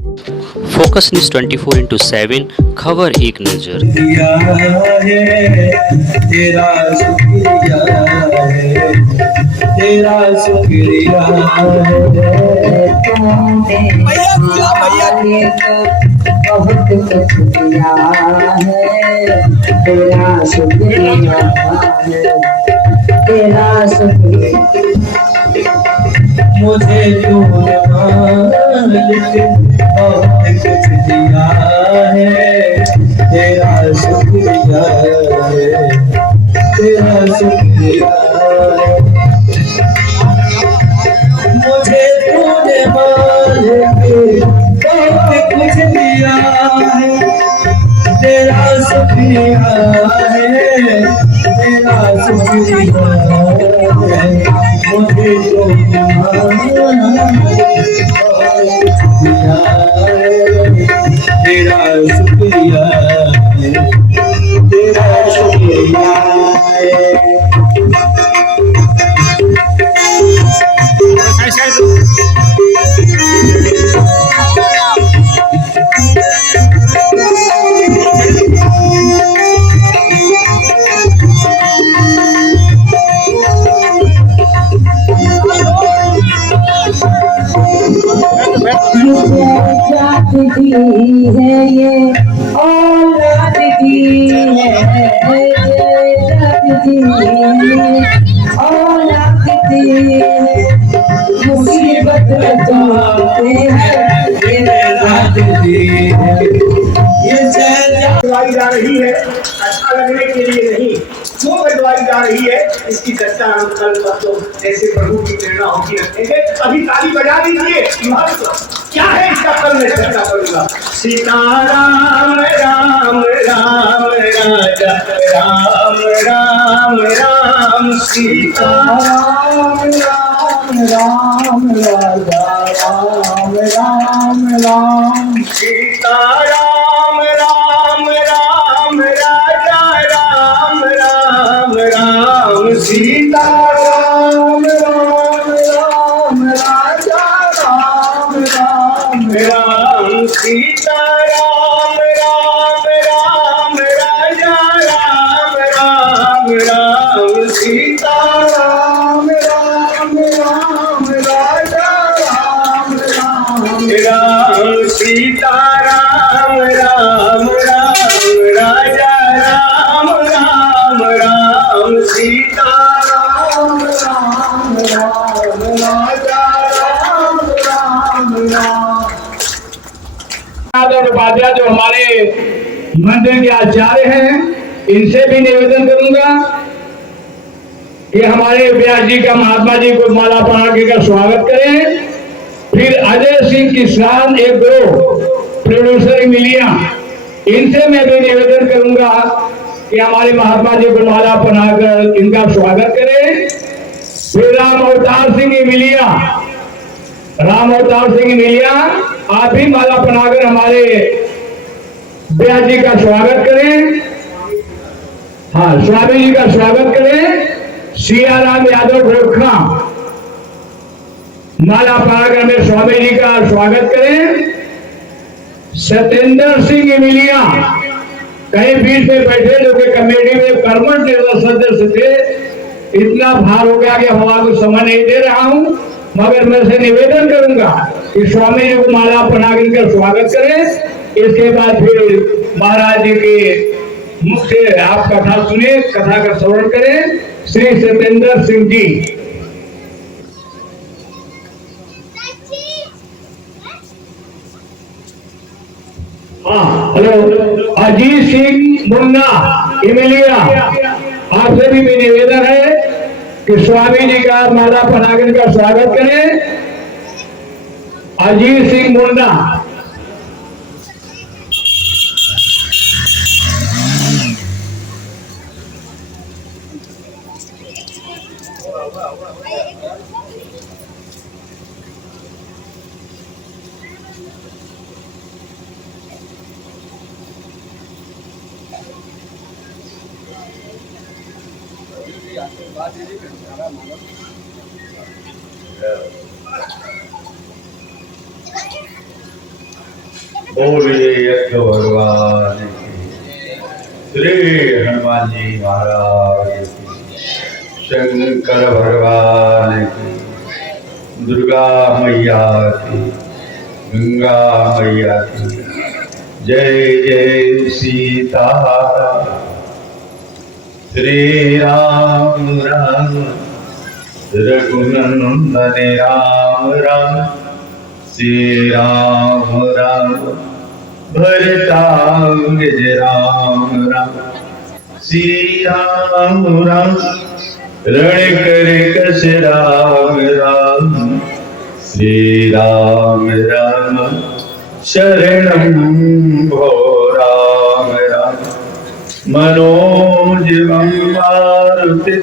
Focus news 24/7 खबर एक नजर। तेरा शुक्रिया है, तेरा शुक्रिया है, बहुत शुक्रिया है, तेरा शुक्रिया है, तेरा शुक्रिया। मुझे तूने मालिक बहुत कुछ दिया है, तेरा शुक्रिया है, तेरा शुक्रिया है। मुझे तूने मालिक बहुत कुछ दिया है, तेरा शुक्रिया है, तेरा शुक्रिया है। मुझे तो तेरा शुक्रिया है, तेरा शुक्रिया है। औलाद दी है ये, औलाद दी है, औलाद दी है, औलाद दी है। मुसीबत बचाते हैं ये औलाद दी है। ये दवाई जा रही है अच्छा लगने के लिए नहीं, क्यों दवाई जा रही है इसकी चर्चा हम कल परसों ऐसे प्रभु की प्रेरणा होगी रखेंगे। अभी ताली बजा दीजिए। क्या है इसका कल मैं चर्चा करूंगा। सीताराम राम राम राजा राम राम राम, सीताराम राम राम राजा राम राम राम, सीताराम राम राम राजा राम राम राम, सीताराम राम राम राजा राम राम राम, सीताराम राम राम राजा राम राम राम, सीताराम राम राम राजा राम राम राम, सीताराम राम राम राजा राम राम राम, सीताराम राम राम राजा राम राम राम। उपाध्याय जो हमारे मंदिर के आचार्य हैं, इनसे भी निवेदन करूंगा कि हमारे व्यास जी का महात्मा जी को माला पहना का स्वागत करें। फिर अजय सिंह किसान एक दो प्रोड्यूसर मिलिया, इनसे मैं भी निवेदन करूंगा कि हमारे महात्मा जी को माला पहनाकर इनका स्वागत करें। फिर राम अवतार सिंह मिलिया, राम अवतार सिंह मिलिया, आप भी माला पहनाकर हमारे व्यास जी का स्वागत करें। हाँ, स्वामी जी का स्वागत करें। सियाराम यादव गोरखा माला पहनाकर हमें स्वामी जी का स्वागत करें। सत्येंद्र सिंह मिलिया कहीं बीच में बैठे जो कि कमेटी में कर्मठ सदस्य थे, इतना भार हो गया कि हम आपको समय नहीं दे रहा हूं, मगर मैं से निवेदन करूंगा कि स्वामी जी को माला पहनाकर स्वागत करें। इसके बाद फिर महाराज जी के मुख से आप कथा सुने, कथा का श्रवण करें। श्री सत्येंद्र सिंह जी। हाँ, हेलो। अजीत सिंह मुन्ना इमिलिया, आपसे भी निवेदन है कि स्वामी जी का माला पहनाकर का स्वागत करें। अजीत सिंह मुन्ना। बोलिए यज्ञ भगवान की, श्री हनुमान जी महाराज की, शंकर भगवान की, दुर्गा मैया की, गंगा मैया की। जय जय सीता। श्री राम राम रघुनंदन राम राम, श्री राम राम भरतांगज राम राम, श्री राम राम रण कर कस राम राम, श्री राम राम शरणं भो राम राम। मनोजवं मारुतितुल्यवेगं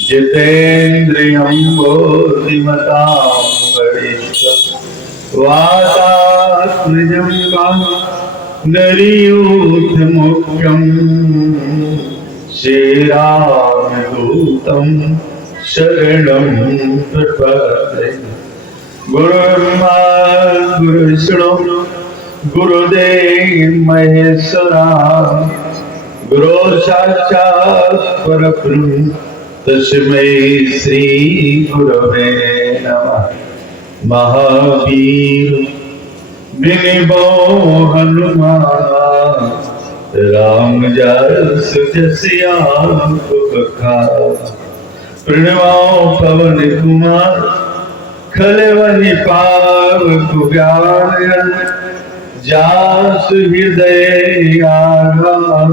जितेन्द्रियं बुद्धिमतां वरिष्ठं वातात्मजं नरयूथमुख्यं श्रीरामदूतं शरणं प्रपद्ये। गुरुर्ब्रह्मा गुरुर्विष्णु गुरुदेव महेश्वरा, गुरु साक्षात् परब्रह्म तस्मै श्री गुरवे नमः। महावीर विनिबो हनुमान, राम जस जसियाम बखार। प्रणवाओ पवन कुमार, खलवनि पावक ज्ञान, जासु हृदय आधार।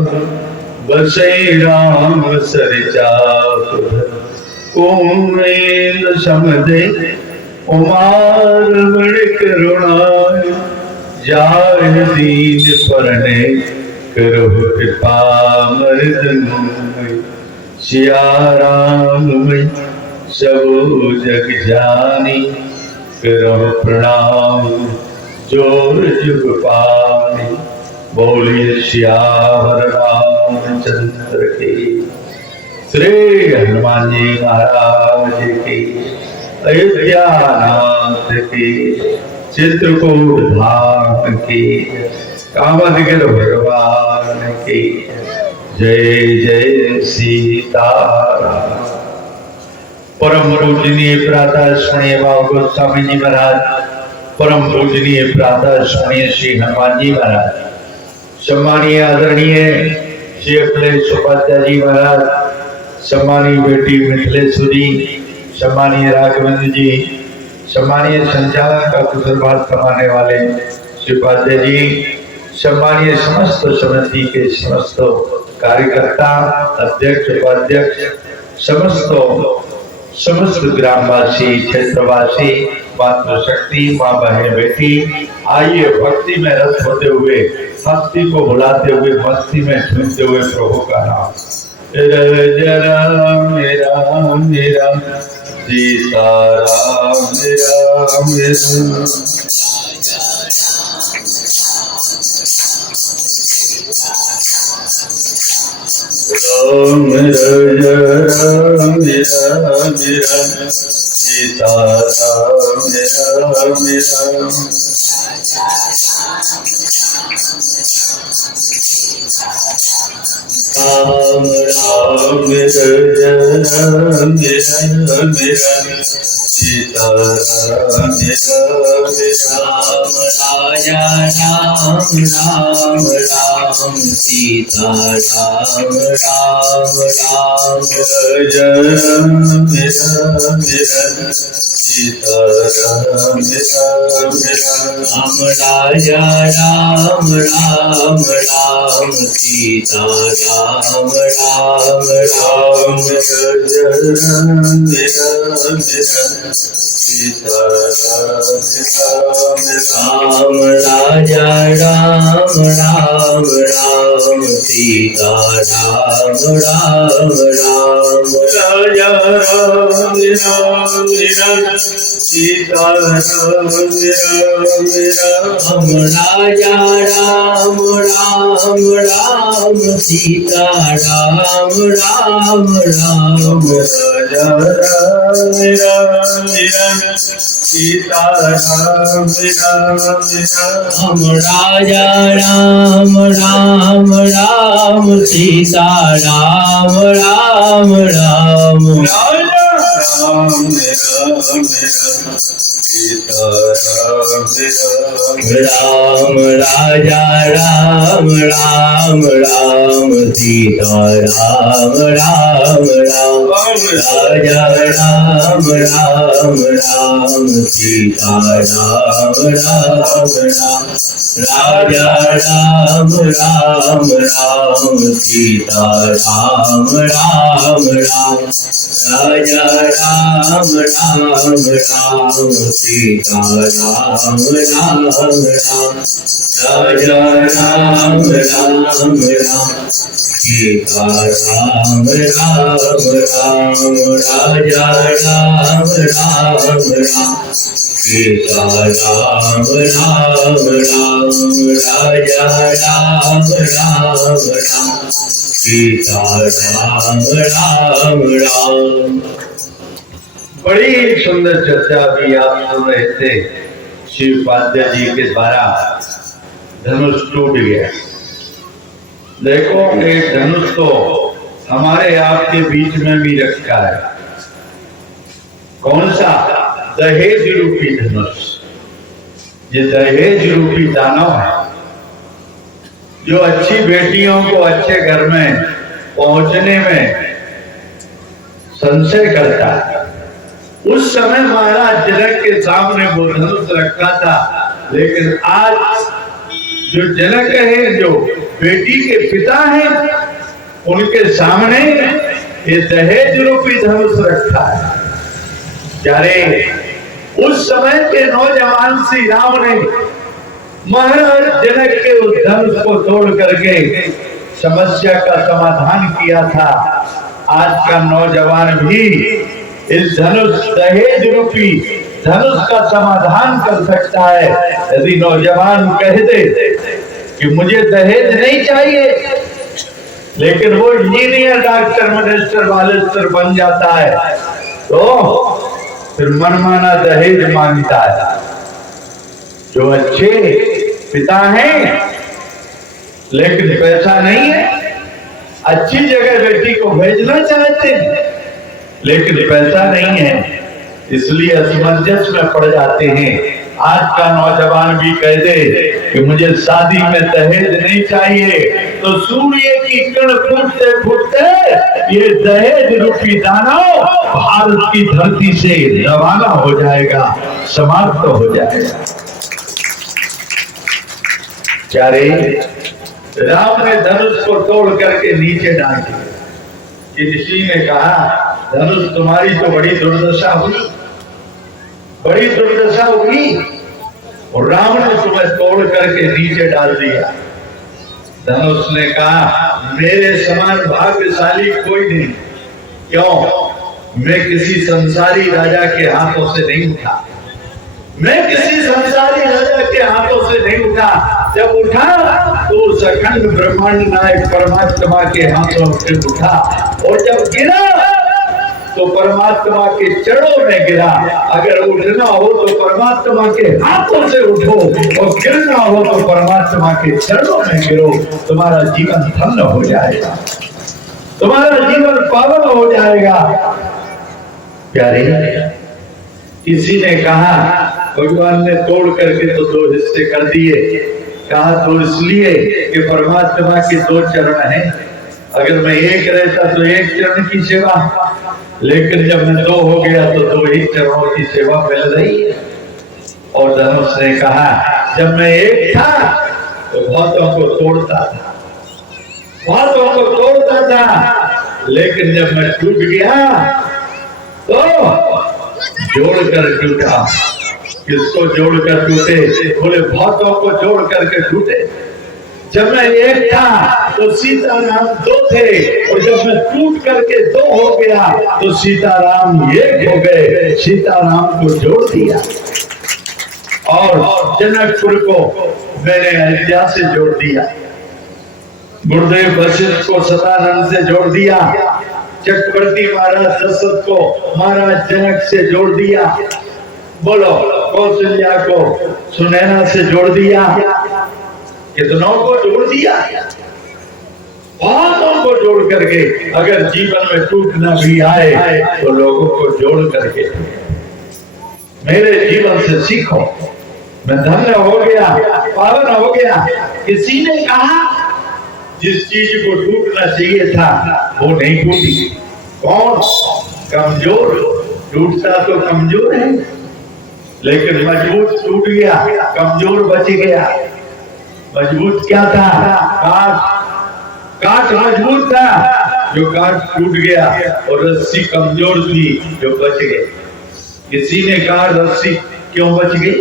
बसै राम सर चाप, कोमल समदे उमार बड़ करुणाय। जाहि दीन परने, करहु कृपा मर्दन। सिया राम सबो जग जानी, करहु प्रणाम जोर जुग पानी। बोलिए सियावर रामचंद्र की, श्री हनुमान जी महाराज की, अयोध्या नाथ की, चित्रकूट धाम की, कामदगिर भगवान की। जय जय सीताराम। परम पूजनीय प्रातः स्मरणीय भागवत स्वामी जी महाराज, परम पूजनीय प्रातः स्मरणीय श्री हनुमान जी महाराज, सम्मानीय आदरणीय श्री अखिलेश उपाध्याय जी महाराज, सम्मानीय बेटी मिथिलेश्वरी, सम्मानीय राघवेंद्र जी, सम्मानीय संचालक का कुशलभार कमाने वाले श्री उपाध्याय जी, सम्मानीय समस्त समिति के समस्त कार्यकर्ता, अध्यक्ष उपाध्यक्ष, समस्त ग्रामवासी, क्षेत्रवासी, मातृशक्ति, माँ बहन बेटी, आइए भक्ति में रत होते हुए, भक्ति को भुलाते हुए, मस्ती में झूमते हुए प्रभु का नाम। राम राम राम सीता राम राम राम। राम राम राम राम सीता राम राम राम। राम राम राम राम सीता राम राम राम। राजा राम राम राम सीता राम राम राम। राजा राम राम राम सीता राम राम राम। राजा राम राम राम सीता राम राम राम। राजा राम राम राम सीता राम राम। राजा राम राम राम सीता राम राम राम। राजा राम राम राम सीता राम राम राम। राजा राम राम राम सीता राम राम राम। राजा राम राम सीताराम राम राजा राम राम राम सीता राम राम राम राजा राम सीताराम राम राजा राम राम राम सीता राम राम राम राजा राम राम राम सीता राम राम राम राजा राम राम राम सीता राम राम राम राजा राम राम राम सीता राम राम राम राजा राम राम राम सीता राम राम राम राजा राम राम राम सीता राम राम राम राजा राम राम राम सीता राम राम राम। बड़ी सुंदर चर्चा भी आप सुन रहे थे। शिव उपाध्याय जी के द्वारा धनुष टूट गया। देखो एक धनुष तो हमारे आपके बीच में भी रखा है। कौन सा? दहेज रूपी धनुष। ये दहेज रूपी दानव है जो अच्छी बेटियों को अच्छे घर में पहुंचने में संशय करता है। उस समय महाराज जनक के सामने वो धनुष रखा था, लेकिन आज जो जनक है, जो बेटी के पिता हैं, उनके सामने ये दहेज रूपी धनुष रखा है। यारे उस समय के नौजवान श्री राम ने महाराज जनक के उस धनुष को तोड़ करके समस्या का समाधान किया था। आज का नौजवान भी इस धनुष दहेज रूपी धनुष का समाधान कर सकता है। यदि नौजवान कह दे कि मुझे दहेज नहीं चाहिए, लेकिन वो इंजीनियर, डॉक्टर, मिनिस्टर, बालिस्टर बन जाता है, तो फिर मनमाना दहेज मांगता है। जो अच्छे पिता हैं लेकिन पैसा नहीं है, अच्छी जगह बेटी को भेजना चाहते हैं लेकिन पैसा नहीं है, इसलिए असमंजस में पड़ जाते हैं। आज का नौजवान भी कह दे कि मुझे शादी में दहेज नहीं चाहिए, तो सूर्य की किरण फूटते फूटते ये दहेज रूपी दानव भारत की धरती से रवाना हो जाएगा, समाप्त हो जाएगा। चारे राम ने धनुष को तोड़ करके नीचे डाल दिया कि ऋषि ने कहा, धनुष तुम्हारी तो बड़ी दुर्दशा हुई, बड़ी दुर्दशा हुई, और राम ने तुम्हें तोड़ करके नीचे डाल दिया। धनुष ने कहा, मेरे समान भाग्यशाली कोई नहीं। क्यों? मैं किसी संसारी राजा के हाथों से नहीं उठा, मैं किसी संसारी राजा के हाथों से नहीं उठा। जब उठा तो अखंड ब्रह्मांड नायक परमात्मा के हाथों से उठा, और जब गिरा तो परमात्मा के चरणों में गिरा। अगर उठना हो तो परमात्मा के हाथों से उठो, और गिरना हो तो परमात्मा के चरणों में गिरो। तुम्हारा जीवन धन्य हो जाएगा, तुम्हारा जीवन पावन हो जाएगा। प्यारे, किसी ने कहा भगवान ने तोड़ करके तो दो हिस्से कर दिए। कहा तो इसलिए कि परमात्मा के दो चरण हैं, अगर मैं एक रहता तो एक चरण की सेवा, लेकिन जब मैं दो हो गया तो दो ही चरणों की सेवा मिल रही है। और धनुष ने कहा, जब मैं एक था तो बहुतों को तोड़ता था, बहुतों को तोड़ता था, लेकिन जब मैं टूट गया तो जोड़कर टूटा। किसको जोड़कर टूटे? बोले बहुतों को जोड़ करके टूटे। जब मैं एक था तो सीताराम दो थे, और जब मैं टूट करके दो हो गया तो सीताराम एक हो गए। सीताराम को जोड़ दिया, और जनकपुर को मैंने अयोध्या से जोड़ दिया, गुरुदेव वशिष्ठ को सदानंद से जोड़ दिया, चक्रवर्ती महाराज दशरथ को महाराज जनक से जोड़ दिया, बोलो कौशल्या को सुनैना से जोड़ दिया, कितनों को जोड़ दिया, बहुतों को जोड़ करके अगर जीवन में टूटना भी आए तो लोगों को जोड़ करके मेरे जीवन से सीखो, मैं धन्य हो गया, पावन हो गया। किसी ने कहा जिस चीज को टूटना चाहिए था वो नहीं टूटी। कौन? कमजोर। टूटता तो कमजोर है, लेकिन मजबूत टूट गया, कमजोर बच गया। मजबूत क्या था? काट। काट मजबूत था, जो काट टूट गया, और रस्सी कमजोर थी जो बच गई। किसी ने कहा रस्सी क्यों बच गई,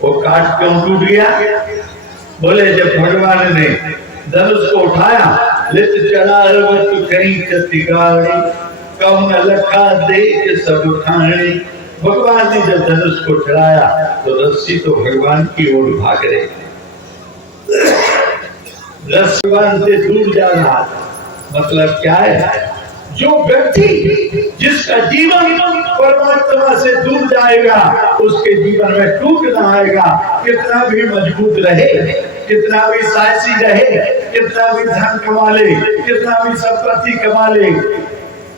वो काट क्यों टूट गया? बोले जब भगवान ने धनुष को उठाया, लित चढ़ा रवत कहीं चतिगाड़ी, कम न लखा दे के सब उठाने। भगवान ने जब धनुष को चढ़ाया तो रस्सी तो भगवान की ओर भाग रही, रस्सी भगवान से दूर जा रहा। मतलब क्या है? जो व्यक्ति जिसका जीवन परमात्मा से दूर जाएगा उसके जीवन में टूटना आएगा। कितना भी मजबूत रहे, कितना भी साहसी रहे, कितना भी धन कमा ले, कितना भी संपत्ति कमा ले,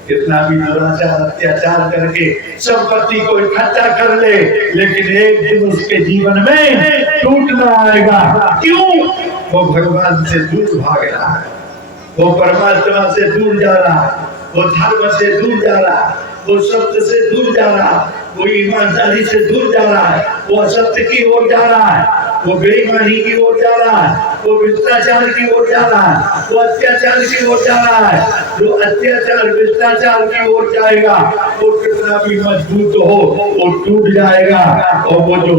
कितना भी दुराचार अत्याचार करके संपत्ति को इकट्ठा कर ले, लेकिन एक दिन उसके जीवन में टूटना आएगा। क्यों? वो भगवान से दूर भाग रहा है, वो परमात्मा से दूर जा रहा है, वो धर्म से दूर जा रहा है, वो सत्य से दूर जा रहा है, वो ईमानदारी से दूर जा रहा है, वो असत्य की ओर जा रहा है, वो बेईमानी की ओर जा रहा है, वो भ्रष्टाचार की ओर जा रहा है, वो अत्याचार की ओर जा रहा है। जो अत्याचार भ्रष्टाचार की ओर जाएगा वो कितना भी मजबूत हो वो टूट जाएगा। और वो जो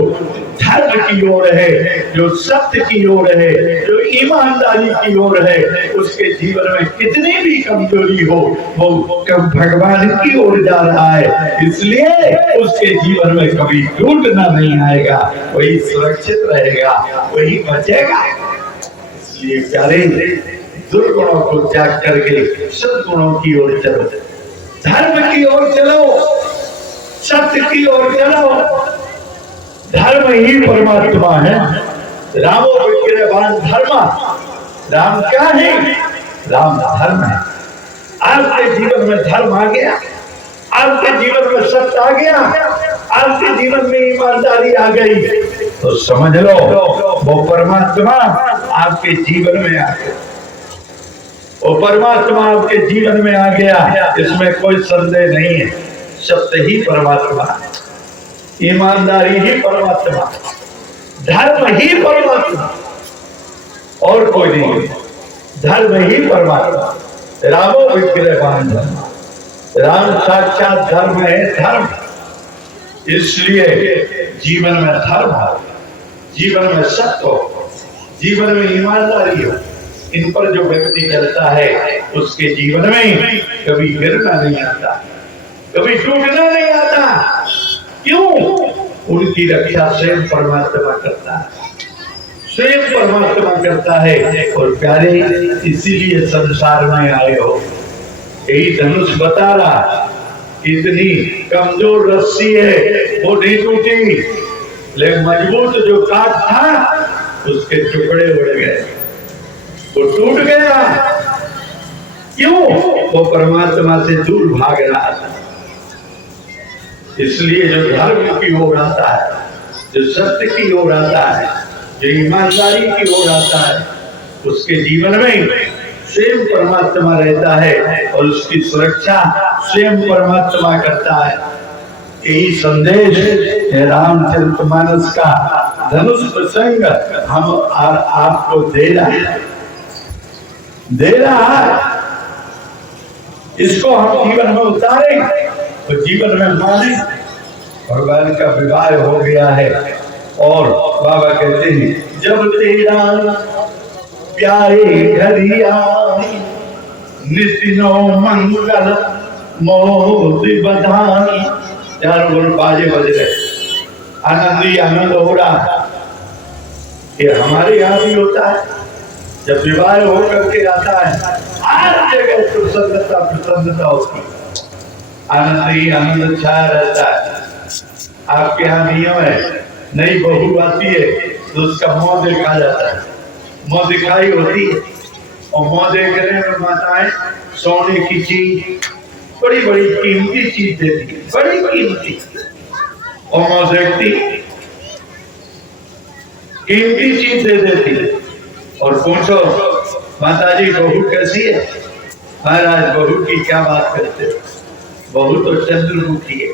धर्म की ओर है, जो सत्य की ओर है, जो ईमानदारी की ओर है, उसके जीवन में कितनी भी कमजोरी हो वो भगवान की ओर जा रहा है, इसलिए उसके जीवन में कभी टूटना नहीं आएगा, वही सुरक्षित रहेगा, वही बचेगा। इसलिए प्यारे दुर्गुणों को त्याग करके सद्गुणों की ओर चलो, धर्म की ओर चलो, सत्य की ओर चलो। धर्म ही परमात्मा है। रामो विग्रहवान धर्म। राम क्या है? राम धर्म है। आपके जीवन में धर्म आ गया, आपके जीवन में सत्य आ गया, आपके जीवन में ईमानदारी आ गई, तो समझ लो वो परमात्मा आपके जीवन में आ गया, वो परमात्मा आपके जीवन में आ गया, इसमें कोई संदेह नहीं है। सत्य ही परमात्मा है, ईमानदारी ही परमात्मा, धर्म ही परमात्मा, और कोई नहीं। धर्म ही परमात्मा। रामो विग्रहवान धर्म। राम साक्षात धर्म है। धर्म इसलिए जीवन में धर्म हो, जीवन में सत्य हो, जीवन में ईमानदारी हो, इन पर जो व्यक्ति चलता है उसके जीवन में कभी गिरना नहीं आता, कभी टूटना नहीं आता। क्यों? उनकी रक्षा स्वयं परमात्मा करता है, स्वयं परमात्मा करता है। और प्यारे इसीलिए संसार में आए हो। यही धनुष बता रहा, इतनी कमजोर रस्सी है वो नहीं टूटी, लेकिन मजबूत जो काट था उसके टुकड़े उड़ गए, वो टूट गया। क्यों? वो परमात्मा से दूर भाग रहा था। इसलिए जो धर्म की ओर आता है, जो सत्य की ओर आता है, जो ईमानदारी की ओर आता है, उसके जीवन में स्वयं परमात्मा रहता है और उसकी सुरक्षा स्वयं परमात्मा करता है। यही संदेश है रामचरितमानस का धनुष प्रसंग हम आपको दे रहा है। इसको हम जीवन में उतारें तो जीवन में माने। भगवान का विवाह हो गया है और बाबा कहते हैं जब तेरा प्यारे घरी आई, नितिनो मंगल मोदी बधाई। चारों ओर बाजे बज रहे, आनंद ही आनंद हो रहा है। ये हमारे यहाँ भी होता है, जब विवाह हो करके आता है हर जगह प्रसन्नता प्रसन्नता होती है, आनंद ही आनंद छाया रहता है। आपके यहाँ नियम है, नई बहू आती है तो उसका मुंह देखा जाता है, मुंह दिखाई होती है, और मुंह देखने में माताएं सोने की चीज, बड़ी बड़ी कीमती चीज देती है, बड़ी कीमती, और मुंह देखती कीमती चीज दे देती है। और पूछो माताजी बहू कैसी है? महाराज बहू की क्या बात करते हो, बहू तो चंद्रमुखी है।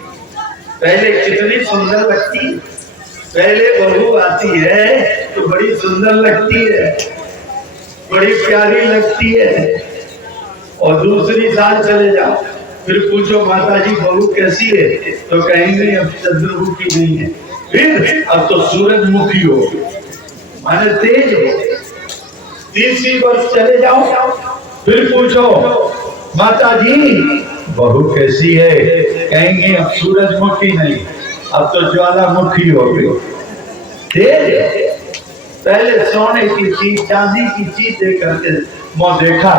पहले कितनी सुंदर लगती है, पहले बहू आती है तो बड़ी सुंदर लगती है, बड़ी प्यारी लगती है, और दूसरी साल चले जाओ फिर पूछो माताजी बहू कैसी है, तो कहेंगे अब चंद्रमुखी नहीं है, फिर अब तो सूरजमुखी हो, माने तेज हो। तीसरी वर्ष चले जाओ फिर पूछो माताजी बहू कैसी है, कहेंगे अब सूरजमुखी नहीं, अब तो ज्वालामुखी हो गई। पहले सोने की चीज चांदी की चीज दे करके मुंह देखा,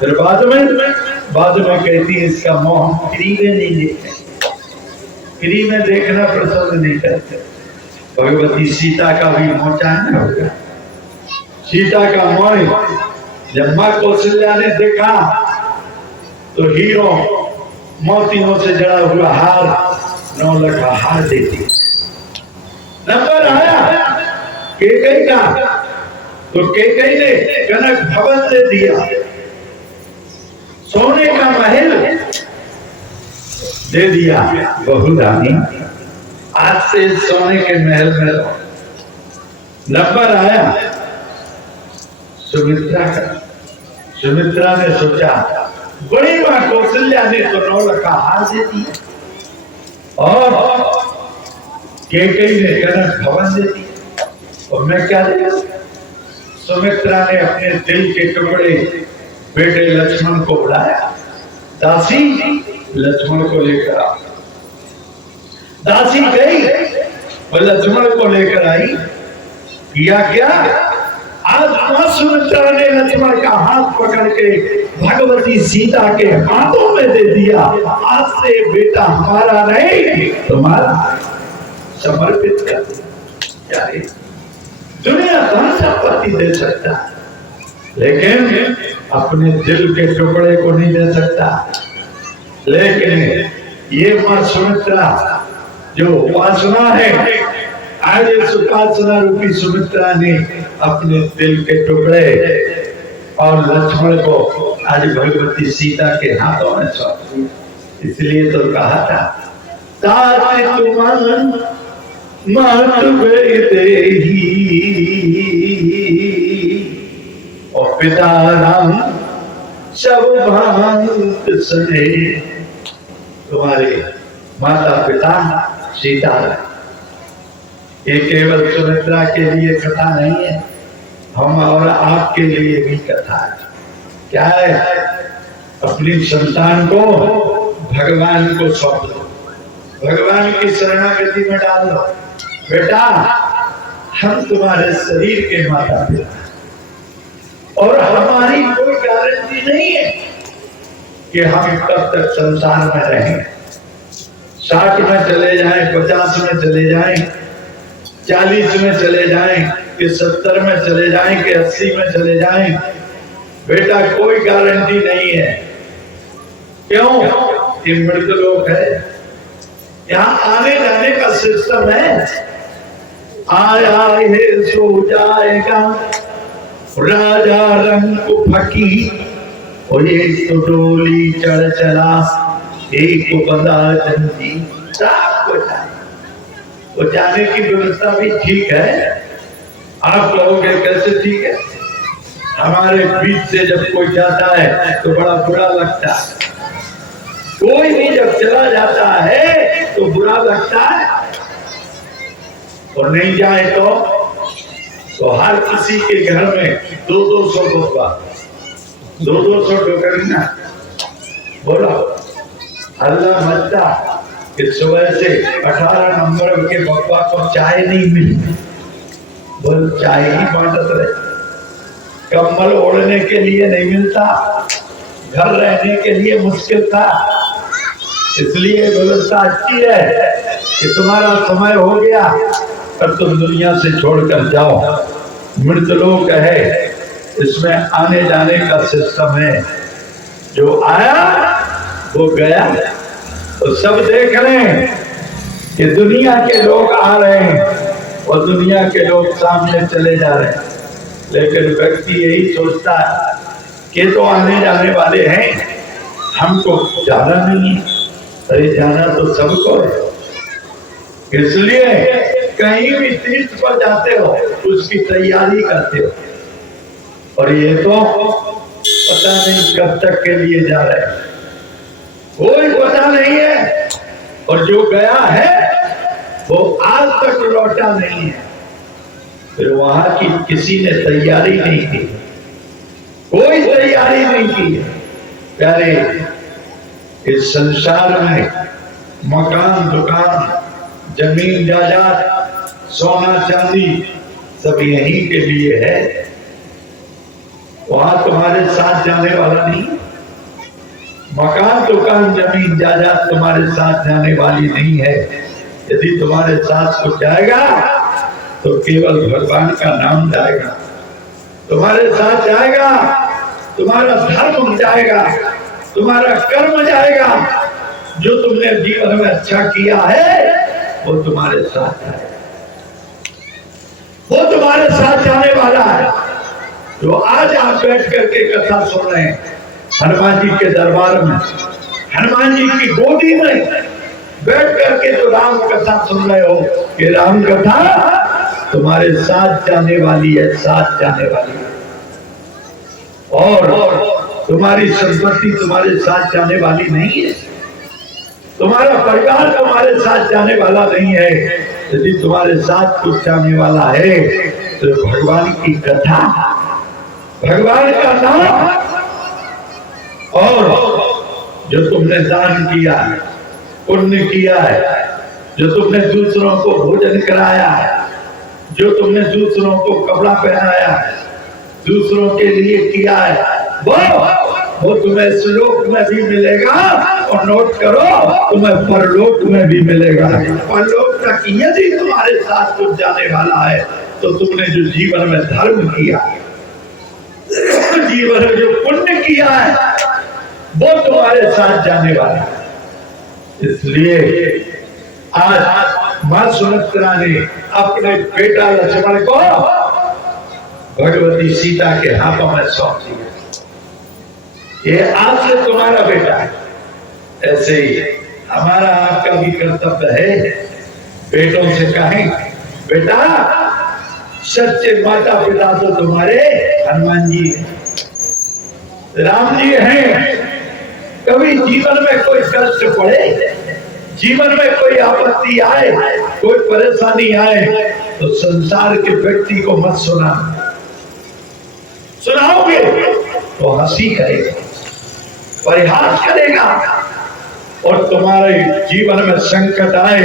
फिर बाद में कहती है इसका मुंह हम फ्री में नहीं देखते, फ्री में देखना पसंद नहीं करते। भगवती सीता का भी मुंह चाहना होगा, सीता का मुंह जब मां कौशल्या ने देखा तो हीरो मोतियों से जड़ा हुआ हार 9 लाख का हार देती। नंबर आया कैकेयी का, तो कैकेयी ने कनक भवन दे दिया, सोने का महल दे दिया। बहू रानी आज से सोने के महल में रहो। नंबर आया सुमित्रा का, सुमित्रा ने सोचा बड़ी मां कौशल्या ने तो 9 लाख का हार दे दिया, और कैकेयी ने कनक भवन दे दिया, और मैं क्या दिया? सुमित्रा ने अपने दिल के टुकड़े बेटे लक्ष्मण को बुलाया, दासी लक्ष्मण को लेकर आ। दासी गई और लक्ष्मण को लेकर आई। किया क्या? आज मां सुमित्रा ने लक्ष्मण का हाथ पकड़ के भगवती सीता के हाथों में दे दिया। आज से बेटा हमारा नहीं तुम्हारा, समर्पित कर दिया। दुनिया धन संपत्ति दे सकता है, लेकिन अपने दिल के टुकड़े को नहीं दे सकता। लेकिन ये मां सुमित्रा जो उपासना है, आज इस उपासना रूपी सुमित्रा ने अपने दिल के टुकड़े और लक्ष्मण को आज भगवती सीता के हाथों में सौंप दिया। इसलिए तो कहा था ताते तुमान मात देही और पिता राम सब भांत सने। तुम्हारे माता पिता सीता, ये केवल सुमित्रा के लिए कथा नहीं है, हम और आपके लिए भी कथा है। क्या है? अपनी संतान को भगवान को सौंप दो, भगवान की शरणागति में डाल दो। बेटा हम तुम्हारे शरीर के माता पिता, और हमारी कोई गारंटी नहीं है कि हम कब तक संसार में रहेंगे। 60 में चले जाएं, 50 में चले जाएं, 40 में चले जाएं, कि 70 में चले जाएं, कि 80 में चले जाएं, बेटा कोई गारंटी नहीं है। क्यों? ये मृतलोक है, यहाँ आने जाने का सिस्टम है। आया है सो जाएगा, राजा रंग फकी, और ये तो डोली चढ़ चला, एक बंदा जंजी सबको जाए। तो जाने की व्यवस्था भी ठीक है। आप कहोगे कैसे ठीक है? हमारे बीच से जब कोई जाता है तो बड़ा बुरा लगता है, कोई भी जब चला जाता है तो बुरा लगता है, और नहीं जाए तो हर किसी के घर में 200 डोका, 200 डोकरी ना बोला अल्लाह मचता कि सुबह से 18 नंबर के बप्पा को चाय नहीं मिली, बोल चाय ही बांटत रहे। कंबल ओढ़ने के लिए नहीं मिलता, घर रहने के लिए मुश्किल था, इसलिए व्यवस्था अच्छी है कि तुम्हारा समय हो गया, अब तुम दुनिया से छोड़कर जाओ। मृत लोक है, इसमें आने जाने का सिस्टम है, जो आया वो गया। तो सब देख रहे हैं कि दुनिया के लोग आ रहे हैं और दुनिया के लोग सामने चले जा रहे हैं, लेकिन व्यक्ति यही सोचता है कि तो आने जाने वाले हैं, हमको जाना नहीं है। अरे जाना तो सबको है, इसलिए कहीं भी तीर्थ पर जाते हो उसकी तैयारी करते हो, और ये तो पता नहीं कब तक के लिए जा रहे हैं, कोई पता नहीं है। और जो गया है वो आज तक लौटा नहीं है, फिर वहां की किसी ने तैयारी नहीं की, कोई तैयारी नहीं की है। प्यारे, इस संसार में मकान, दुकान, जमीन जायदाद, सोना चांदी सब यहीं के लिए है, वहां तुम्हारे साथ जाने वाला नहीं। मकान, दुकान, जमीन जायदाद तुम्हारे साथ जाने वाली नहीं है। यदि तुम्हारे साथ कुछ जाएगा तो केवल भगवान का नाम जाएगा, तुम्हारे साथ जाएगा, तुम्हारा धर्म जाएगा, तुम्हारा कर्म जाएगा, जो तुमने जीवन में अच्छा किया है वो तुम्हारे साथ जाएगा, वो तुम्हारे साथ जाने वाला है। जो आज आप बैठ करके कथा सुन रहे हैं हनुमान जी के दरबार में, हनुमान जी की गोदी में बैठ करके जो राम कथा सुन रहे हो, ये राम कथा तुम्हारे साथ जाने वाली है, साथ जाने वाली है। और तुम्हारी संपत्ति तुम्हारे साथ जाने वाली नहीं है, तुम्हारा परिवार तुम्हारे साथ जाने वाला नहीं है। यदि तुम्हारे साथ कुछ जाने वाला है तो भगवान की कथा, भगवान का नाम, और जो तुमने दान किया है, पुण्य किया है, जो तुमने दूसरों को भोजन कराया है, जो तुमने दूसरों को कपड़ा पहनाया है, दूसरों के लिए किया है, वो तुम्हें श्लोक में भी मिलेगा, और नोट करो तुम्हें परलोक में भी मिलेगा। परलोक तक यदि तुम्हारे साथ कुछ जाने वाला है तो तुमने जो जीवन में धर्म किया, जीवन में जो पुण्य किया है, वो तुम्हारे साथ जाने वाला है। इसलिए आज मां सुमित्रा ने अपने बेटा लक्ष्मण को भगवती सीता के हाथों में सौंप दिया, ये आज से तुम्हारा बेटा है। ऐसे ही हमारा आपका भी कर्तव्य है, बेटों से कहें, बेटा सच्चे माता पिता तो तुम्हारे हनुमान जी हैं, राम जी हैं। कभी जीवन में कोई कष्ट पड़े, जीवन में कोई आपत्ति आए, कोई परेशानी आए, तो संसार के व्यक्ति को मत सुना, सुनाओगे तो हंसी करेगा, परिहास करेगा, और तुम्हारे जीवन में संकट आए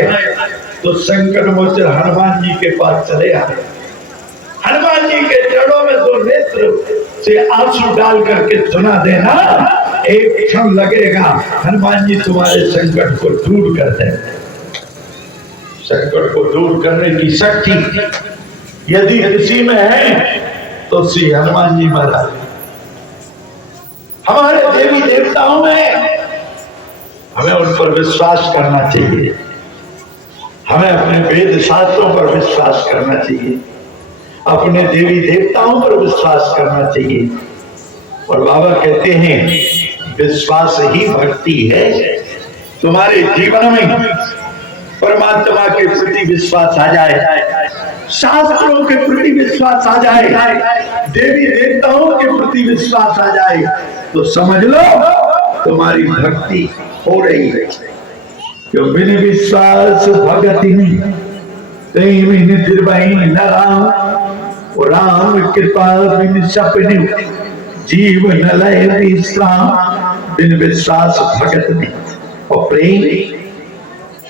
तो संकट मोचन हनुमान जी के पास चले आए। हनुमान जी के चरणों में दो नेत्र से आंसू डाल करके सुना देना, एक क्षण लगेगा, हनुमान जी तुम्हारे संकट को दूर कर दें। संकट को दूर करने की शक्ति यदि किसी में है तो श्री हनुमान जी महाराज। हमारे देवी देवताओं में हमें उन पर विश्वास करना चाहिए, हमें अपने वेद शास्त्रों पर विश्वास करना चाहिए, अपने देवी देवताओं पर विश्वास करना चाहिए। और बाबा कहते हैं विश्वास ही भक्ति है। तुम्हारे जीवन में परमात्मा के प्रति विश्वास आ जाए, शास्त्रों के प्रति विश्वास आ जाए, देवी देवताओं के प्रति विश्वास आ जाए, तो समझ लो तुम्हारी भक्ति हो रही है। क्यों बिन विश्वास भगति न राम, राम कृपा बिन सपने जीवन लय विश्राम। बिन विश्वास भगत में, और प्रेम,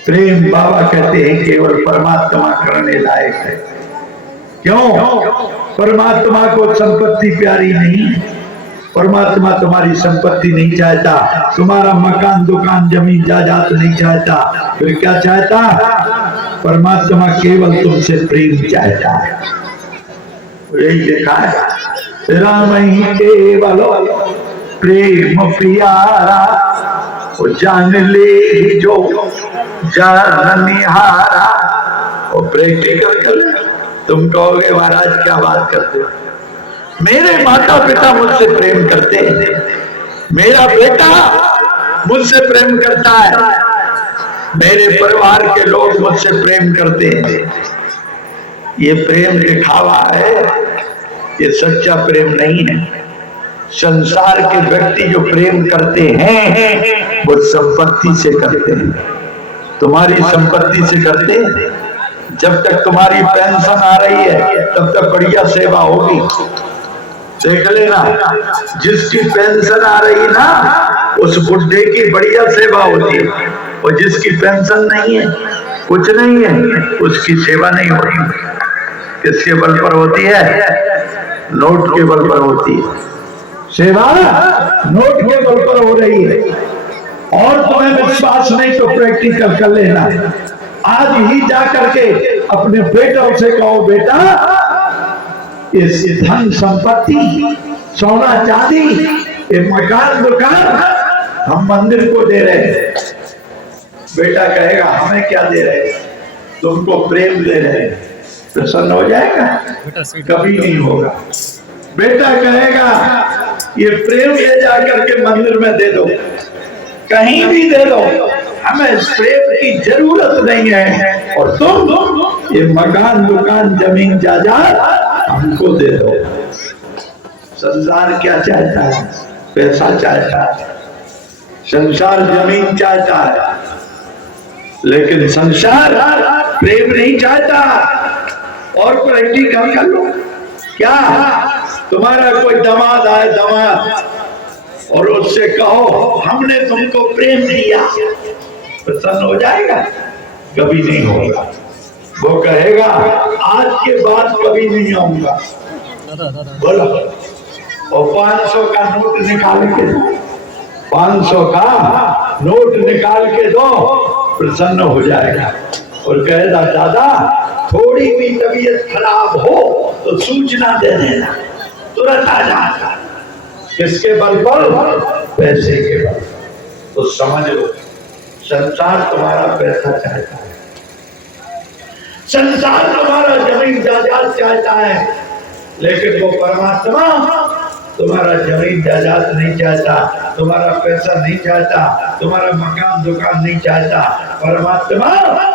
प्रेम बाबा कहते हैं केवल परमात्मा करने लायक है। क्यों? परमात्मा को संपत्ति प्यारी नहीं, परमात्मा तुम्हारी संपत्ति नहीं चाहता, तुम्हारा मकान दुकान जमीन जायदाद नहीं चाहता, फिर क्या चाहता? परमात्मा केवल तुमसे प्रेम चाहता है। यही लिखा है, राम ही केवल प्रेम प्यारा, वो जान ले जो जान निहारा। और प्रैक्टिकल तुम कहोगे महाराज क्या बात करते हो? मेरे माता पिता मुझसे प्रेम करते हैं, मेरा बेटा मुझसे प्रेम करता है, मेरे परिवार के लोग मुझसे प्रेम करते हैं। ये प्रेम दिखावा है, ये सच्चा प्रेम नहीं है। संसार के व्यक्ति जो प्रेम करते हैं वो संपत्ति से करते हैं, तुम्हारी संपत्ति से करते हैं। जब तक तुम्हारी पेंशन आ रही है तब तक बढ़िया सेवा होगी। देख लेना, जिसकी पेंशन आ रही ना उस बुढ़े की बढ़िया सेवा होती है, और जिसकी पेंशन नहीं है, कुछ नहीं है, उसकी सेवा नहीं होती। किसके बल पर होती है? नोट के बल पर होती है सेवा, नोट के बल पर हो रही है। और तुम्हें विश्वास नहीं तो प्रैक्टिकल कर लेना। आज ही जा करके अपने बेटों से कहो, बेटा इस धन संपत्ति, सोना चांदी, ये मकान दुकान हम मंदिर को दे रहे हैं। बेटा कहेगा हमें क्या दे रहे हैं, तुमको प्रेम दे रहे हैं। प्रसन्न हो जाएगा? कभी नहीं होगा। बेटा कहेगा ये प्रेम ले जा करके मंदिर में दे दो, कहीं भी दे दो, हमें इस प्रेम की जरूरत नहीं है, और तुम ये मकान दुकान जमीन जायदाद हमको दे दो। संसार क्या चाहता है? पैसा चाहता है। संसार जमीन चाहता है, लेकिन संसार प्रेम नहीं चाहता। और प्रैक्टिकल कर लो, क्या तुम्हारा कोई दामाद आए, दामाद, और उससे कहो हमने तुमको प्रेम दिया, प्रसन्न हो जाएगा? कभी नहीं होगा। वो कहेगा आज के बाद कभी नहीं आऊंगा। बोलो, और 500 का नोट निकाल के दो, 500 का नोट निकाल के दो, प्रसन्न हो जाएगा। और कहेगा दादा थोड़ी भी तबीयत खराब हो तो सूचना दे देना, तुरंत आ जाएगा। किसके बल पर? पैसे के बल। तो समझ लो, संसार तुम्हारा पैसा चाहता है, संसार तुम्हारा जमीन जायदाद चाहता है, लेकिन वो परमात्मा तुम्हारा जमीन जायदाद नहीं चाहता, तुम्हारा पैसा नहीं चाहता, तुम्हारा मकान दुकान नहीं चाहता। परमात्मा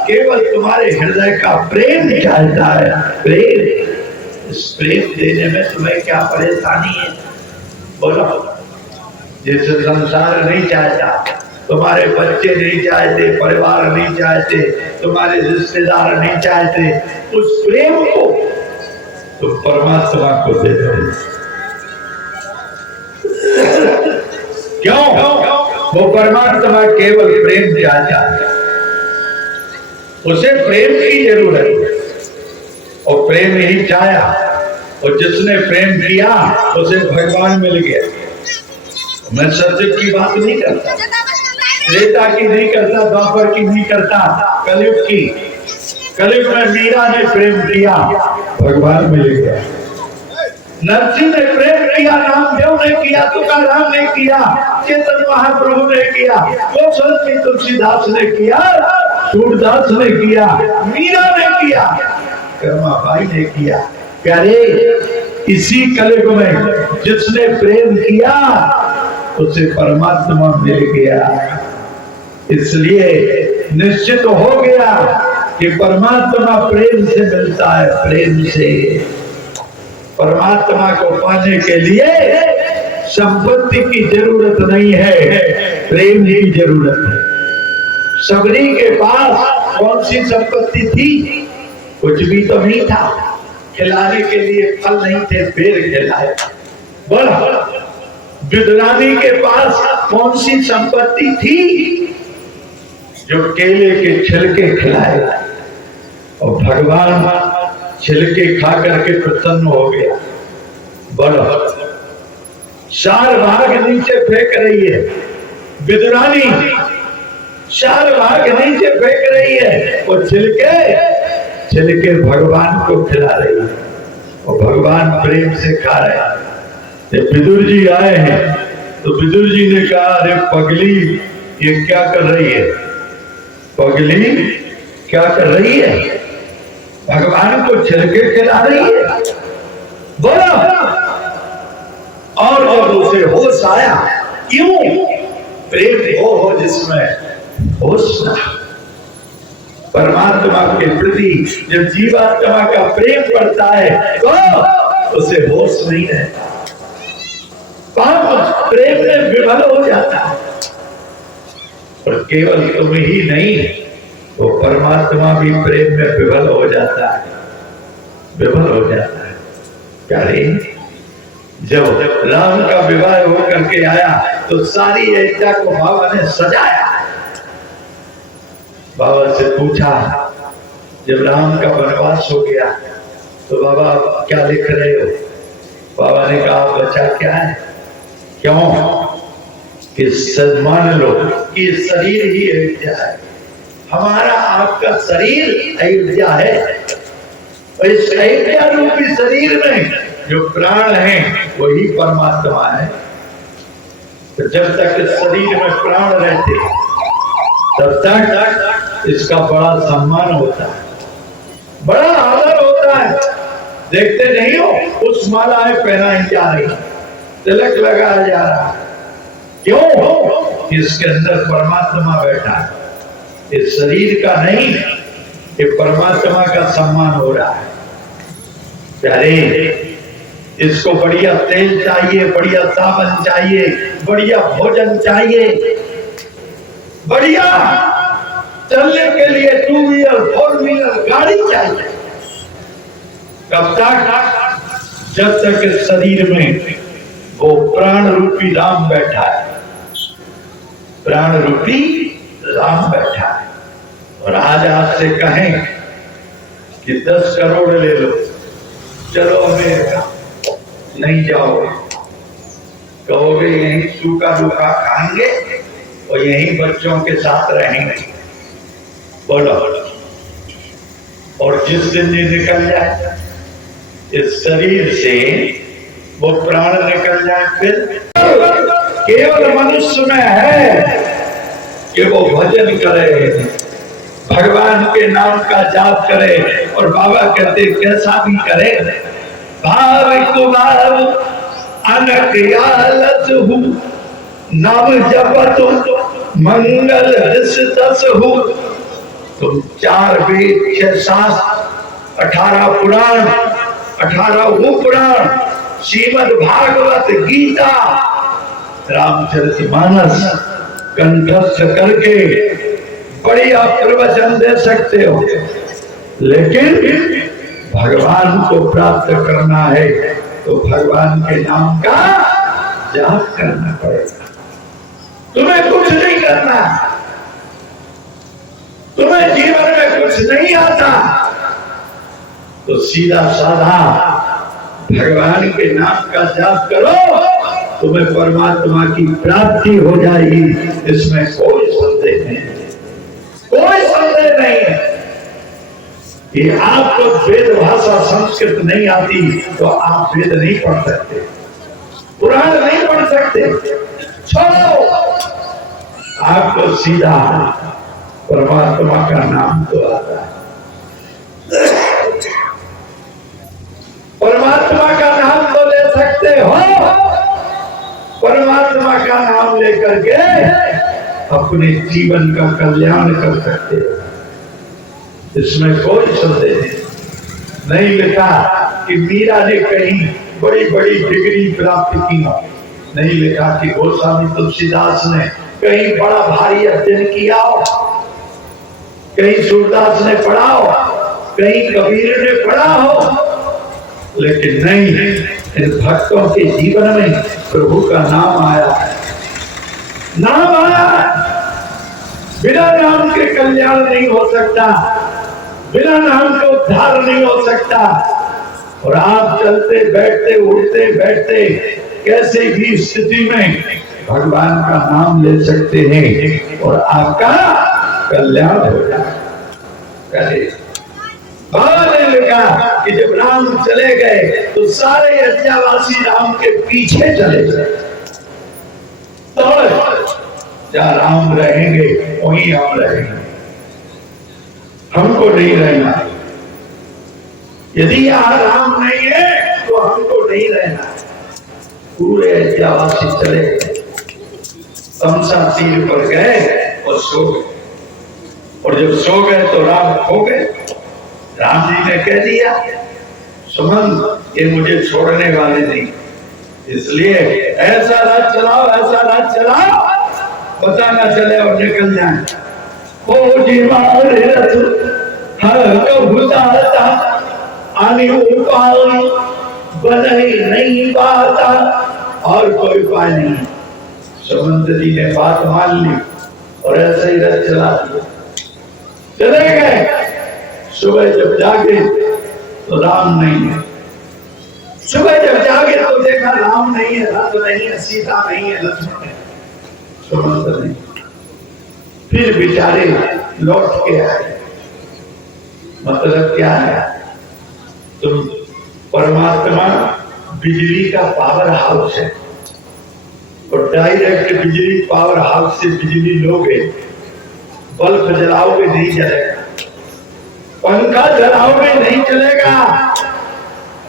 केवल तुम्हारे हृदय का प्रेम चाहता है। प्रेम, इस प्रेम देने में तुम्हें क्या परेशानी है? बोलो। जैसे संसार नहीं चाहता, तुम्हारे बच्चे नहीं चाहते, परिवार नहीं चाहते, तुम्हारे रिश्तेदार नहीं चाहते, उस प्रेम को तुम परमात्मा को दे दो। क्यों? वो परमात्मा केवल प्रेम चाहता है, उसे प्रेम की जरूरत है, और प्रेम ही चाहा, और जिसने प्रेम किया उसे भगवान मिल गया। मैं सत्युग की बात नहीं करता, त्रेता की नहीं करता, द्वापर की नहीं करता, कलयुग की। कलयुग में मीरा ने प्रेम किया, भगवान मिल गया। नरसिंह ने प्रेम किया, रामदेव ने किया, तुकाराम ने किया, चेतन महाप्रभु ने किया, गोसल की तुलसीदास ने किया, सूरदास ने किया, मीरा ने किया, कर्माबाई ने किया। प्यारे, इसी कलयुग में जिसने प्रेम किया उसे परमात्मा मिल गया। इसलिए निश्चित हो गया कि परमात्मा प्रेम से मिलता है, प्रेम से। परमात्मा को पाने के लिए संपत्ति की जरूरत नहीं है, प्रेम की जरूरत है। सबरी के पास कौन सी संपत्ति थी? कुछ भी तो नहीं था, खिलाने के लिए फल नहीं थे, पेड़ खिलाए। बोला, विदुरानी के पास कौन सी संपत्ति थी? जो केले के छिलके खिलाए। और भगवान छिलके खा करके प्रसन्न हो गया। बड़ा शार भाग नीचे फेंक रही है, विदुरानी शार भाग नीचे फेंक रही है, और छिलके भगवान को खिला रही है, और भगवान प्रेम से खा रहे हैं। जब विदुर जी आए हैं तो विदुर जी ने कहा, अरे पगली ये क्या कर रही है? पगली क्या कर रही है? भगवान को छिलके खिला रही है। बोला। और जब उसे होश आया, क्यों? प्रेम हो जिसमें होश ना, परमात्मा के प्रति जब जीवात्मा का प्रेम बढ़ता है तो उसे होश नहीं रहता, पाप प्रेम में विफल हो जाता है। और केवल तुम ही नहीं, वो परमात्मा भी प्रेम में विफल हो जाता है, विफल हो जाता है। प्यारे, जब राम का विवाह होकर के आया तो सारी अयोध्या को बाबा ने सजाया। बाबा से पूछा, जब राम का वनवास हो गया तो बाबा क्या लिख रहे हो? बाबा ने कहा, बच्चा क्या है? क्यों? कि मान लो कि शरीर ही अयोध्या है, हमारा आपका शरीर अयोध्या है, और इस अयोध्या रूपी शरीर में जो प्राण है वही परमात्मा है। तो जब तक इस शरीर में प्राण रहते तब तक इसका बड़ा सम्मान होता है, बड़ा आदर होता है। देखते नहीं हो, उस मालाएं पहनाई जा रही, तिलक लगाया जा रहा है, क्यों? इसके अंदर परमात्मा बैठा है, इस शरीर का नहीं, ये परमात्मा का सम्मान हो रहा है। प्यारे, इसको बढ़िया तेल चाहिए, बढ़िया साबन चाहिए, बढ़िया भोजन चाहिए, बढ़िया चलने के लिए 2 व्हीलर 4 व्हीलर गाड़ी चाहिए। कब तक? जब तक इस शरीर में वो प्राण रूपी राम बैठा है, प्राण रूपी राम बैठा है। और आज आपसे कहें कि 10 करोड़ ले लो, चलो अमेरिका, नहीं जाओगे, कहोगे यहीं सूखा रूखा खाएंगे और यहीं बच्चों के साथ रहेंगे। बोलो। और जिस दिन ये निकल जाए इस शरीर से, वो प्राण निकल जाए, फिर केवल मनुष्य में है कि वो भजन करे, भगवान के नाम का जाप करे। और बाबा कहते कैसा भी करे, भाव कुमार अनकयालत हूँ, नाम जपत मंगल दस हूँ। तुम 4 वेद 6 शास्त्र 18 पुराण 18 उपपुराण, श्रीमद् भागवत गीता, रामचरितमानस कंठस्थ करके बढ़िया प्रवचन दे सकते हो, लेकिन भगवान को प्राप्त करना है तो भगवान के नाम का जाप करना पड़ेगा। तुम्हें कुछ नहीं करना, तुम्हें जीवन में कुछ नहीं आता, तो सीधा साधा भगवान के नाम का जाप करो, तुम्हें परमात्मा की प्राप्ति हो जाएगी। इसमें कोई संदेह नहीं, कोई संदेह नहीं है। कि आपको वेद भाषा संस्कृत नहीं आती तो आप वेद नहीं पढ़ सकते, पुराण नहीं पढ़ सकते, छोड़ो। आपको सीधा परमात्मा का नाम तो आता है, परमात्मा का नाम तो ले सकते हो, परमात्मा का नाम लेकर के अपने जीवन का कल्याण कर सकते हो। इसमें कोई संदेह नहीं। लिखा कि मीरा ने कहीं बड़ी बड़ी डिग्री प्राप्त की, नहीं लिखा कि गोस्वामी तुलसीदास ने कहीं बड़ा भारी अध्ययन किया हो, कहीं सूरदास ने पढ़ा हो, कहीं कबीर ने पढ़ा हो, लेकिन नहीं, इन भक्तों के जीवन में प्रभु का नाम आया, नाम आया। बिना नाम के कल्याण नहीं हो सकता। बिना नाम के उद्धार नहीं हो सकता। और आप चलते बैठते उठते बैठते कैसे भी स्थिति में भगवान का नाम ले सकते हैं और आपका कल्याण हो जाए। ने लिखा कि जब राम चले गए तो सारे अयोध्यावासी राम के पीछे चले गए। तो जहाँ राम रहेंगे वहीं हम रहेंगे, हमको नहीं रहना। यदि यहाँ राम नहीं है तो हमको नहीं रहना। पूरे अयोध्यावासी चले गए, तमसा तीर पर गए और सो गए। और जब सो गए तो राम खो गए। राम जी ने कह दिया सुमंत ये मुझे छोड़ने वाले नहीं, इसलिए ऐसा रात चलाओ, ऐसा रात चलाओ पता न चले और निकल जाए। ओ जी मारे रथ हर कबूता आने उपाय बने नहीं पाता, और कोई उपाय नहीं। सुमंत जी ने बात मान ली और ऐसे ही रथ चला दिया, चले गए। सुबह जब जागे तो राम नहीं है। सुबह जब जागे तो देखा राम नहीं है, रथ नहीं है, सीता नहीं है, लक्ष्मण नहीं, सुमंत नहीं। फिर बेचारे लौट के आए। मतलब क्या है, तुम परमात्मा बिजली का पावर हाउस है और डायरेक्ट बिजली पावर हाउस से बिजली लोगे, बल्ब जलाओगे नहीं जलेगा, पंखा जलाओगे नहीं चलेगा,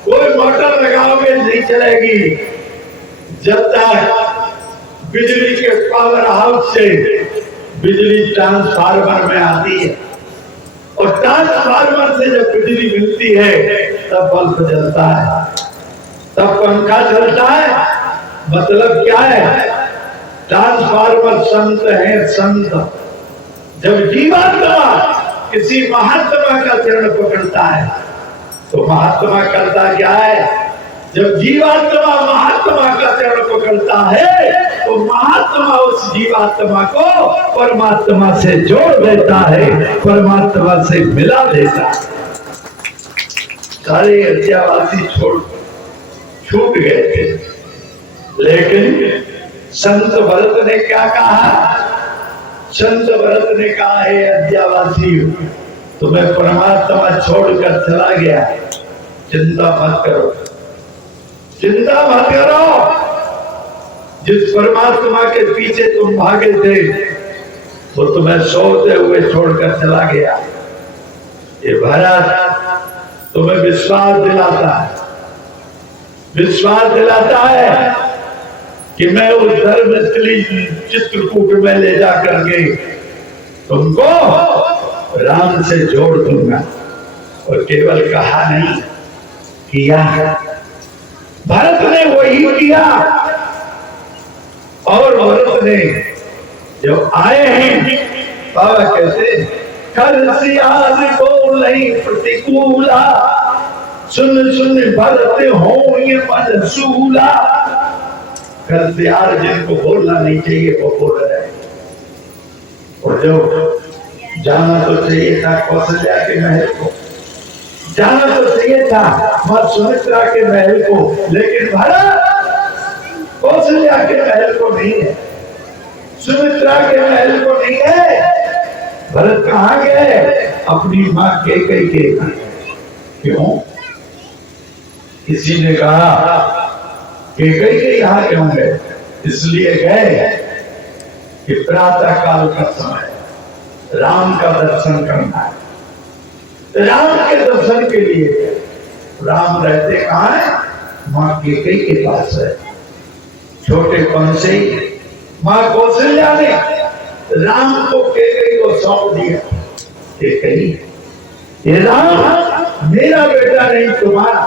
कोई मोटर लगाओगे नहीं चलेगी, जब तक बिजली के पावर हाउस से बिजली ट्रांसफार्मर में आती है। और ट्रांसफार्मर से जब बिजली मिलती है तब बल्ब जलता है, तब पंखा चलता है। मतलब क्या है, ट्रांसफार्मर संत है, संत। जब जीवात्मा किसी महात्मा का चरण पकड़ता है तो महात्मा करता क्या है, जब जीवात्मा महात्मा का चरण पकड़ता है तो महात्मा उस जीवात्मा को परमात्मा से जोड़ देता है, परमात्मा से मिला देता है। सारे अयोध्यावासी छूट गए थे, लेकिन संत भरत ने क्या कहा, संत भरत ने कहा है अयोध्यावासी तुम्हें परमात्मा छोड़कर चला गया, चिंता मत करो, चिंता मत करो। जिस परमात्मा के पीछे तुम भागे थे वो तुम्हें सोते हुए छोड़कर चला गया। ये भरत तुम्हें विश्वास दिलाता है कि मैं उस धर्मस्थली चित्रकूट में ले जा करके तुमको राम से जोड़ दूंगा। और केवल कहा नहीं, किया। भरत ने वही किया। और भरत ने जब आए हैं, बाबा कहते कर सियाज को नहीं प्रतिकूला, सुन सुन भरत हो ये मन सूला। कर सियार जिनको बोलना नहीं चाहिए वो बोल रहे हैं। और जो जाना तो चाहिए था कौशल्या के महल को, जाना तो चाहिए था मां सुमित्रा के महल को, लेकिन भरत कौशल्या के महल को नहीं है, सुमित्रा के महल को नहीं है। भरत कहाँ गए, अपनी मां कैकेयी के। क्यों? किसी ने कहा कैकेयी के यहाँ क्यों गए? इसलिए गए कि प्रातः काल का समय राम का दर्शन करना है। राम के दर्शन के लिए राम रहते कहाँ है? मां कैकेयी के पास है। छोटेपन से मां कौशल्या ने राम को कैकेयी को सौंप दिया। कैकेयी, ये राम मेरा बेटा नहीं तुम्हारा।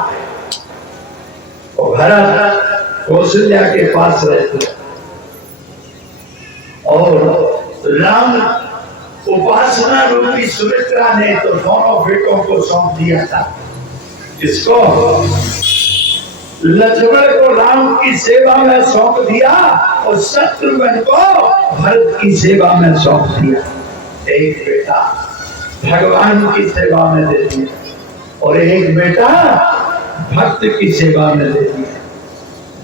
और भरत कौशल्या के पास रहते और राम उपासना रूपी सुमित्रा ने तो दोनों बेटों को सौंप दिया था। इसको लक्ष्मण को राम की सेवा में सौंप दिया और शत्रुघ्न को भरत की सेवा में सौंप दिया। एक बेटा भगवान की सेवा में दे दिया और एक बेटा भक्त की सेवा में दे दिया।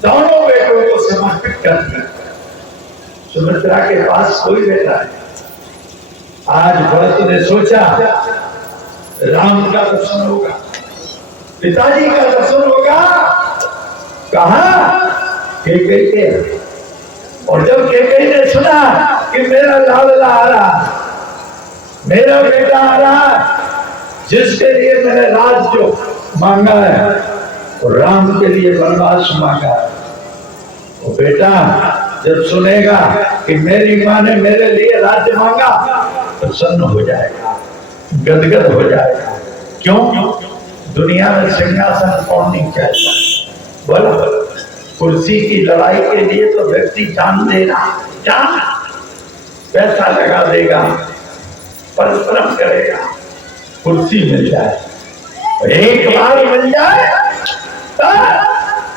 दोनों बेटों को समर्पित कर दिया। सुमित्रा के पास कोई बेटा है। आज भरत ने सोचा राम का दर्शन होगा, पिताजी का दर्शन होगा। कहा कैकेयी के। और जब कैकेयी ने सुना कि मेरा लाडला आ रहा, मेरा बेटा आ रहा, जिसके लिए मैंने राज जो मांगा है और राम के लिए वनवास मांगा है, वो बेटा जब सुनेगा कि मेरी माँ ने मेरे लिए राज्य मांगा तो प्रसन्न हो जाएगा, गदगद हो जाएगा। क्यों? दुनिया में सिंहासन कौन नहीं चाहता? बोला, कुर्सी की लड़ाई के लिए तो व्यक्ति जान देना, जान पैसा लगा देगा, परिश्रम करेगा, कुर्सी मिल जाए। एक बार मिल जाए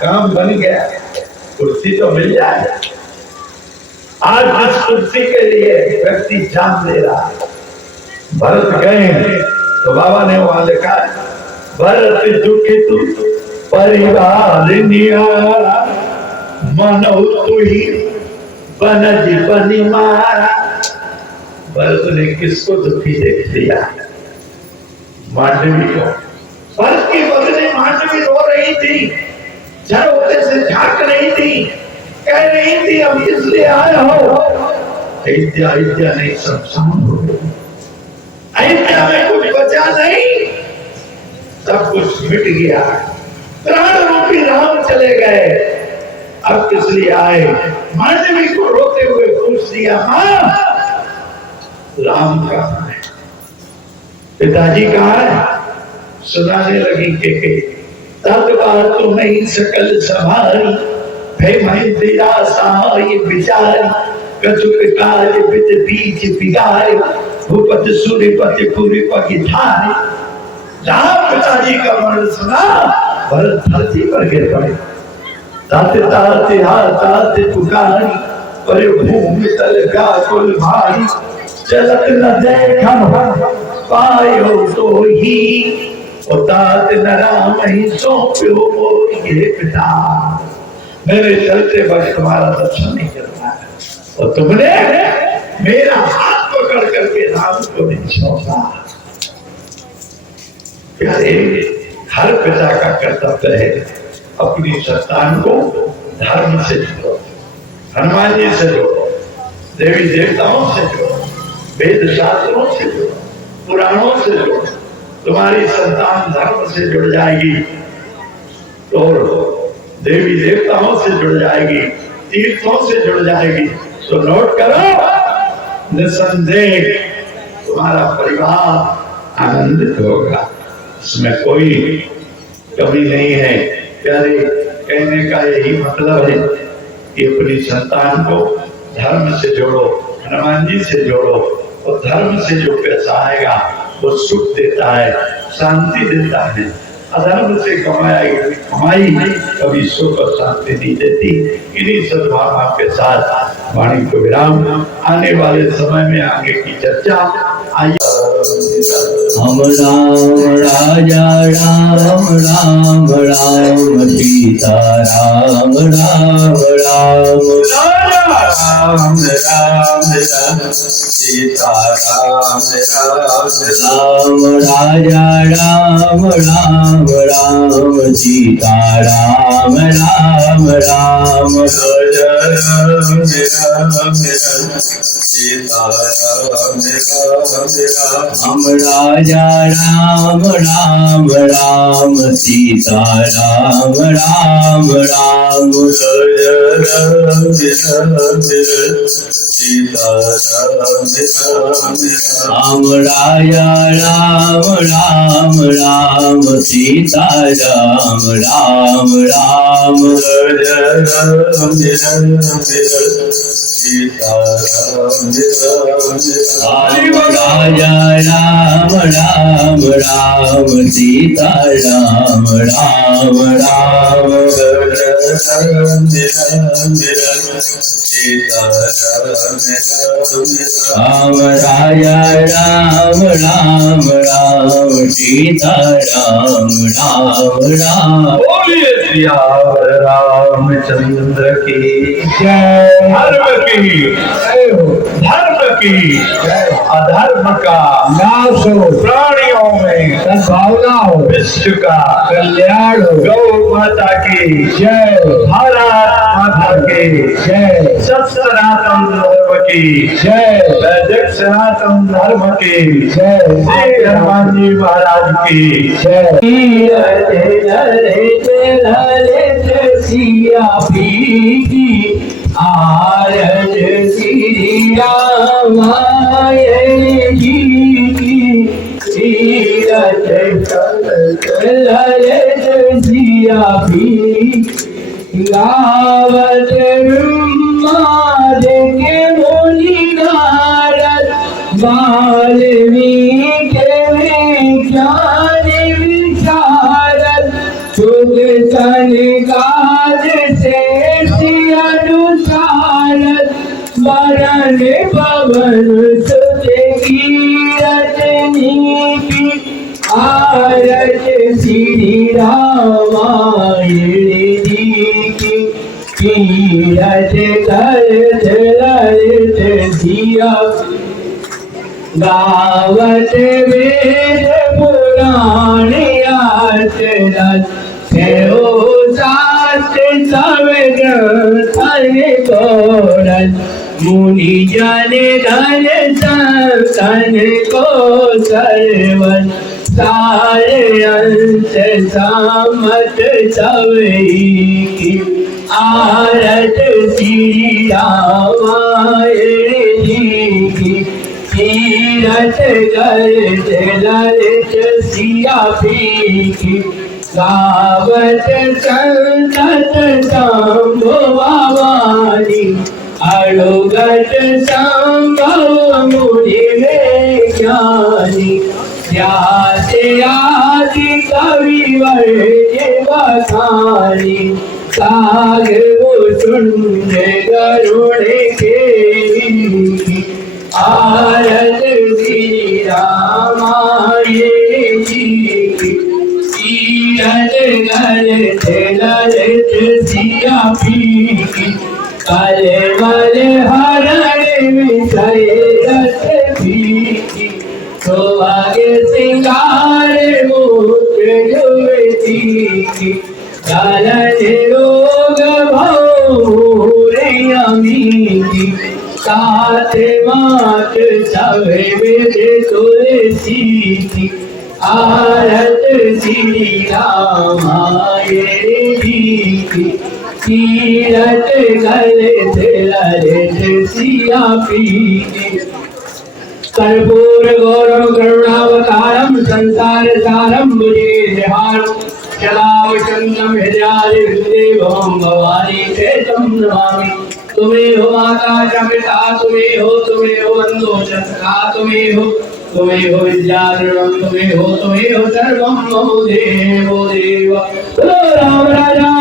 काम बन गया, कुर्सी तो मिल जाए। आज इस कुर्सी के लिए व्यक्ति जान दे रहा है। भरत गए तो बाबा ने वहां लिखा, भरत दुखित परिवार मनो तुही बनज बनी मारा। भरत ने किसको दुखी देख लिया? मांडवी को। भरत की बदले मांडवी रो रही थी, झरोखे से झांक रही थी, कह रही थी अब इसलिए आया हो। अयोध्या अयोध्या नहीं शमशान हो गई। अयोध्या में कुछ बचा नहीं, सब कुछ मिट गया। प्राण रूपी राम चले गए, अब किस लिए आए? मांडवी को रोते हुए पूछ दिया, मां राम कहाँ है? पिताजी कहाँ है? सुनाने लगी के तब बार तो नहीं सकल सवारी ये बिचारी कछुक काज बित बीच बिगारे भूपत सूर्यपति पूरी पकी धारे। राम पिताजी का वर्ण सुना, भरत धरती पर गिर पड़े। ताते ताते हाथ पुकारी पर भूमि तल व्याकुल भारी। चलत न देखम पायो तो ही तात न राम ही सौंप्यो मोरिये पिता। मेरे चलते वक्त तुम्हारा दर्शन नहीं करना है और तुमने मेरा हाथ पकड़ करके राम को नहीं सौंपा। प्यारे, हर पिता का कर्तव्य है अपनी संतान को धर्म से जोड़ो, हनुमान जी से जोड़ो, देवी देवताओं से जोड़ो, वेद शास्त्रों से जोड़ो, पुराणों से जोड़ो। तुम्हारी संतान धर्म से जुड़ जाएगी तो देवी देवताओं से जुड़ जाएगी, तीर्थों से जुड़ जाएगी। तो नोट करो, निसंदेह तुम्हारा परिवार आनंदित होगा, इसमें कोई कमी नहीं है। प्यारे, कहने का यही मतलब है कि अपनी संतान को धर्म से जोड़ो, हनुमान जी से जोड़ो और धर्म से जो पैसा आएगा वो सुख देता है, शांति देता है। अधर्म से कमाई कभी सुख और शांति नहीं देती। इन्हीं सद्भावना के साथ वाणी को विराम। आने वाले समय में आगे की चर्चा आइए। हम राम राजा राम राम राम सीता राम राम राम राम राम राम सीता राम राम राम राजा राम राम राम सीता राम राम राम राजा राम राम सीता राम राम हम राजा राम राम राम सीता राम राम राम राजा राम राम सीता राम राजा राम राम राम सीता राम राम राम राजा राम राम राम राम सीता राम राम राम राम राजा राम राम राम सीता राम राम राम। बोलिए श्री रामचंद्र की धर्म की अधर्म का नाश हो, प्राणियों में सद्भावना हो, विश्व का कल्याण हो। गौ माता की जय, भारत माता की जय, सनातन धर्म की जय, वैदिक सनातन धर्म की जय, श्री हनुमान जी महाराज की जय। सिया पीकी आरज श्री रामाय जी की तीरथ ललित सिया पीकी गावत ब्रह्माद के मुनि नारद वाल्मीकि विज्ञान विशारद सुख संगाद से अनुसारद वरण पवन सुत कीरत नीति आरत श्री रामायण जी की तीरथ करत ललित सिया गावत वेद पुराण आचरत सात सब ग्रंथन कोरत मुनि जन धन संतन को सर्वन सारे अंश सामत सब की आरत श्री रामायण जी की तीरथ करत ललित सिया पीकी गावत संतत संभवानी अड़ुगत संभव मुनि ज्ञानी व्यास आदि कविवर बखानी साग मुसुंड गरुड़ के आरत श्री रामायण जी की तीरथ ललित सिया पीकी कलवल हरण विषय रस पीकी सुहागे सिंगार मूत्र युवती की गलन रोग भौरी की सात मात सब वेद तुलसी की आरत श्री रामायण जी की तीरथ करत ललित सिया पीकी कर्पूर गौरव करुणावतारम संसार सारम भुजगेन्द्रहार चलावचंद्रम हृदयादिदेवं भवानी चेतं नमामि। तुम्हें हो माता च पिता तुम्हें हो बंधु च सखा तुम्हें हो विद्याधरम तुम्हें हो सर्वं मम देवो देव। राम राजा